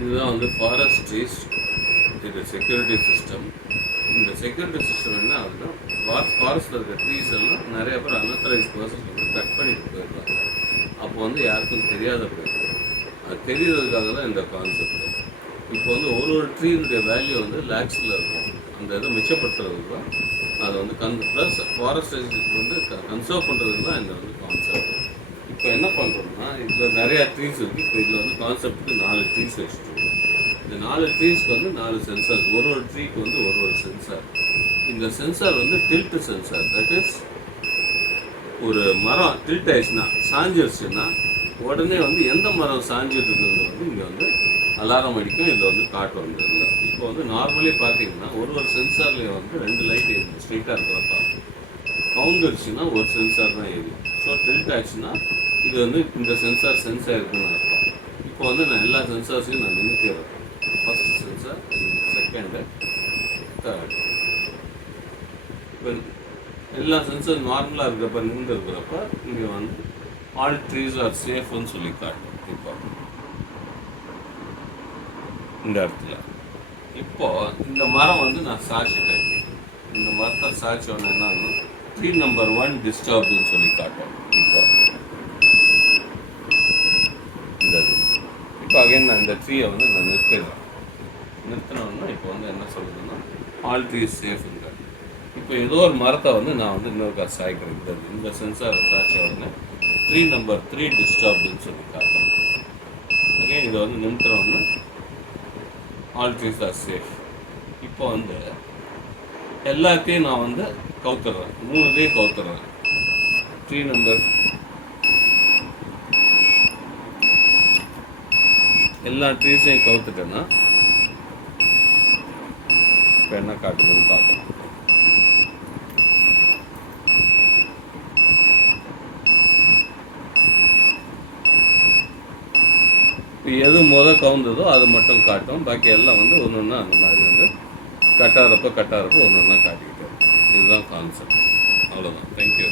இதுதான் வந்து ஃபாரஸ்ட்ரிஸ் இது செக்யூரிட்டி சிஸ்டம். இந்த செக்யூரிட்டி சிஸ்டம் என்ன ஆகுதுன்னா, ஃபாரஸ்ட்டில் இருக்க ட்ரீஸ் எல்லாம் நிறைய பேர் அன்அத்தரைஸ் பர்சன்ஸ் வந்து கட் பண்ணிட்டு போயிடுறாங்க. அப்போ வந்து யாருக்கும் தெரியாத போயிருக்கு. அது தெரியறதுக்காக தான் இந்த கான்செப்ட். இப்போ வந்து ஒரு ட்ரீனுடைய வேல்யூ வந்து லேக்ஸில் இருக்கும். அந்த இதை மிச்சப்படுத்துறதுக்கு தான் அதை வந்து ப்ளஸ் ஃபாரஸ்ட் வந்து கன்சர்வ் பண்ணுறதுக்கு தான் இந்த வந்து கான்செப்ட். இப்போ என்ன பண்ணுறோம்னா, இதில் நிறையா ட்ரீஸ் இருக்குது. இப்போ இதில் வந்து கான்செப்ட்டுக்கு 4 ட்ரீஸ் வச்சுருக்கோம். இந்த 4 ட்ரீஸ்க்கு வந்து 4 சென்சார்ஸ், ஒரு ட்ரீக்கு வந்து ஒரு சென்சார். இந்த சென்சார் வந்து டில்ட் சென்சார். தட் இஸ் ஒரு மரம் டில்ட் ஆயிடுச்சுன்னா, சாஞ்சிருச்சுன்னா உடனே வந்து எந்த மரம் சாஞ்சிட்டு இருக்கிறது வந்து இங்கே வந்து அலாரம் அடிக்கும். இதில் வந்து காட்டும். இந்த இதில் இப்போ வந்து நார்மலி பார்த்தீங்கன்னா ஒரு சென்சார்லேயே வந்து 2 லைட் எரியும். ஸ்ட்ரெயிட்டாக இருக்கிறப்ப கவுந்துருச்சுன்னா ஒரு சென்சார் தான் எரியும். ஸோ டில்ட் ஆச்சுன்னா இது வந்து இந்த சென்சார் சென்ஸ் ஆகிருக்குன்னு அர்த்தம். இப்போ வந்து நான் எல்லா சென்சார்ஸையும் நான் நிறுத்திடுறேன். First sensor, second, third. இப்போ எல்லா சென்சார் நார்மலாக இருக்கிறப்ப நின்று இருக்கிறப்ப இங்கே வந்து ஆல் ட்ரீஸ் ஆர் சேஃப்னு சொல்லி காட்டும். இப்போ இந்த இடத்துல இப்போ இந்த மரம் வந்து நான் சாய்ச்சிட்டேன். இந்த மரத்தை சாய்ச்சோன்னு என்னன்னா ட்ரீ நம்பர் 1 டிஸ்டர்ப்னு சொல்லி காட்டும். இப்போ அகைன் நான் இந்த ட்ரீயை வந்து நான் நிறுத்தினோன்னா இப்போ வந்து என்ன சொல்லுதுன்னா ஆல் ட்ரீஸ் சேஃப்னு. இப்போ ஏதோ ஒரு மரத்தை வந்து நான் வந்து இன்னொரு சாய்க்கிறேன். இந்த சென்சாரை சாய்ச்ச உடனே ட்ரீ நம்பர் 3 டிஸ்டர்ப்னு சொல்லி காட்டும். அகைன் இதை வந்து நிறுத்தினோன்னா ஆல் ட்ரீஸ் ஆர் சேஃப். இப்போ வந்து எல்லாத்தையும் நான் வந்து கவுத்துடுறேன். 3 கவுத்துடுறேன். ட்ரீ நம்பர் எல்லா ட்ரீஸையும் கவுத்துட்டேன்னா இப்போ என்ன காட்டுதுன்னு பார்க்கலாம். இப்போ எது கவுந்ததோ அது மட்டும் காட்டும். பாக்கி எல்லாம் வந்து ஒன்று ஒன்றா அந்த மாதிரி வந்து கட்டாகிறப்ப ஒன்று ஒன்றா காட்டிக்கிட்டு. இதுதான் கான்செப்ட். அவ்வளோதான். தேங்க்யூ.